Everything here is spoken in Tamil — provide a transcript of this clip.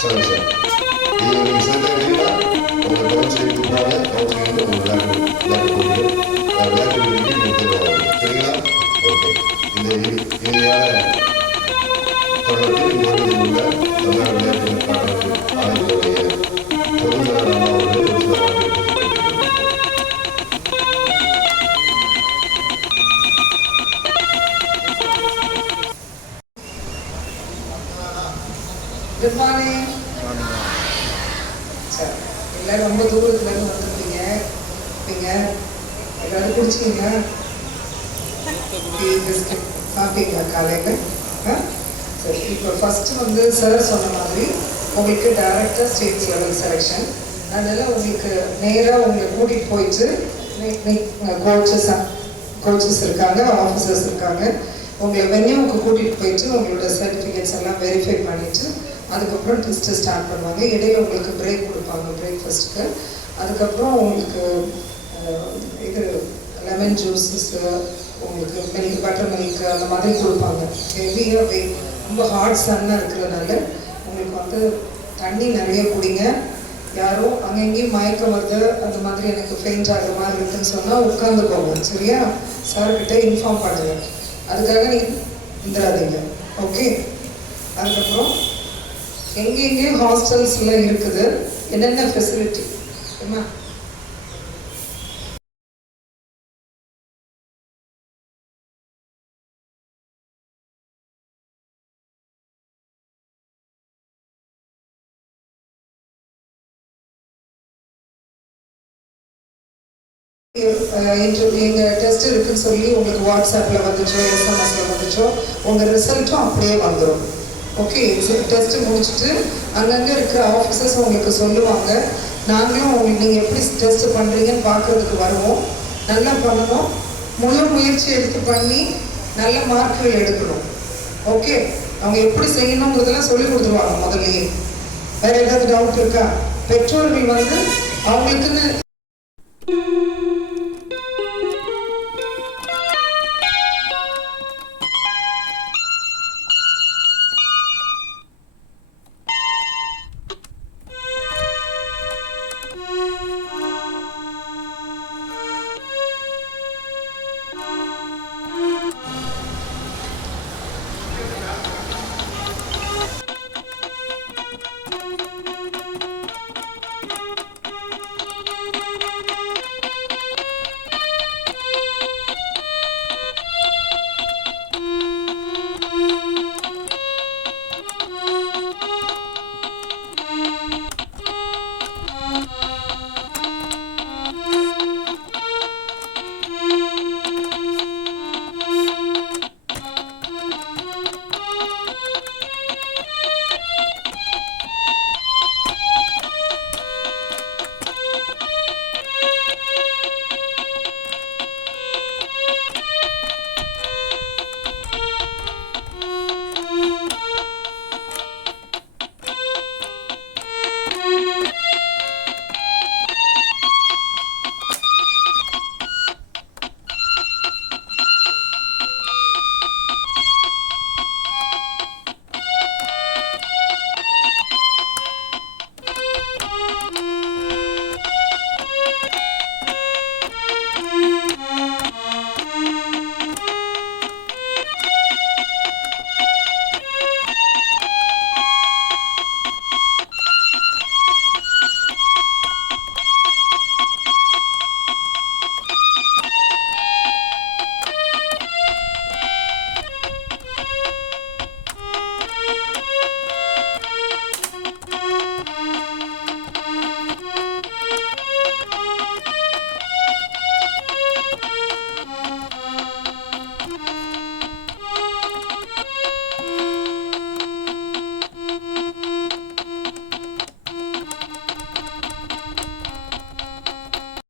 சரி சார் இது நீங்கள் சேர்ந்த வெளியில் உங்கள் கவுன்சிலிங் கொடுப்பாங்க கவுன்சிலிங் உங்கள் விளையாட்டு நீங்கள் தேர்வாகும் சரிங்களா ஓகே இந்த இனிமையான தொடர்பில் இங்கே உள்ள தமிழ்நாடு விளையாட்டு பாடல்கள் ஆணையத்துடைய பொதுநல அவர்கள் ஒரு சில குட் மார்னிங். சரி, எல்லோரும் ரொம்ப தூரத்துலேருந்து வந்துருக்கீங்க. நீங்கள் எல்லோரும் குடிச்சிங்களா? டீ பிஸ்கட் சாப்பிட்டீங்களா காலையில்? சரி, இப்போ ஃபஸ்ட்டு வந்து சார் சொன்ன மாதிரி உங்களுக்கு டைரக்டாக ஸ்டேட் லெவல் செலெக்ஷன். அதனால் உங்களுக்கு நேராக உங்களை கூட்டிகிட்டு போயிட்டு கோச்சஸ் இருக்காங்க, ஆஃபீஸர்ஸ் இருக்காங்க. உங்களை வென்யூவுக்கு கூட்டிகிட்டு போயிட்டு உங்களோட சர்டிஃபிகேட்ஸ் எல்லாம் வெரிஃபை பண்ணிவிட்டு அதுக்கப்புறம் டெஸ்ட்டு ஸ்டார்ட் பண்ணுவாங்க. இடையில உங்களுக்கு பிரேக் கொடுப்பாங்க பிரேக்ஃபாஸ்ட்டுக்கு. அதுக்கப்புறம் உங்களுக்கு இது லெமன் ஜூஸஸ்ஸு, உங்களுக்கு மில்க் பட்டர் மில்க் அந்த மாதிரி கொடுப்பாங்க. ஹெவியாக ரொம்ப ஹாட் சன்னாக இருக்கிறதுனால உங்களுக்கு வந்து தண்ணி நிறைய குடிங்க. யாரும் அங்கங்கேயும் மயக்கம் வருது அந்த மாதிரி எனக்கு ஃபெயிண்ட் ஆகிற மாதிரி இருக்குன்னு சொன்னால் உட்காந்துக்கோங்க. சரியா? சார்கிட்ட இன்ஃபார்ம் பண்ணுங்கள். அதுக்காக நீங்கள் இருந்துடாதீங்க. ஓகே? அதுக்கப்புறம் எங்கெங்கேயும் ஹாஸ்டல்ஸ்லாம் இருக்குது, என்னென்ன ஃபெசிலிட்டி என்ன எங்கள் டெஸ்ட் இருக்குன்னு சொல்லி உங்களுக்கு வாட்ஸ்அப்பில் வந்துச்சோ எஸ்எம்எஸில் வந்துச்சோ உங்கள் ரிசல்ட்டும் அப்படியே வந்துடும். ஓகே, டெஸ்ட்டு முடிச்சுட்டு அங்கங்கே இருக்கிற ஆஃபீஸர்ஸ் உங்களுக்கு சொல்லுவாங்க. நாங்களும் உங்களுக்கு நீங்கள் எப்படி டெஸ்ட்டு பண்ணுறீங்கன்னு பார்க்குறதுக்கு வருவோம். நல்லா பண்ணணும், முழு முயற்சி எடுத்து பண்ணி நல்ல மார்க்குகள் எடுக்கணும். ஓகே, அவங்க எப்படி செய்யணுங்கிறதெல்லாம் சொல்லி கொடுத்துருவாங்க முதல்லையே. வேறு ஏதாவது டவுட் இருக்கா? பெற்றோர்கள் வந்து அவங்களுக்குன்னு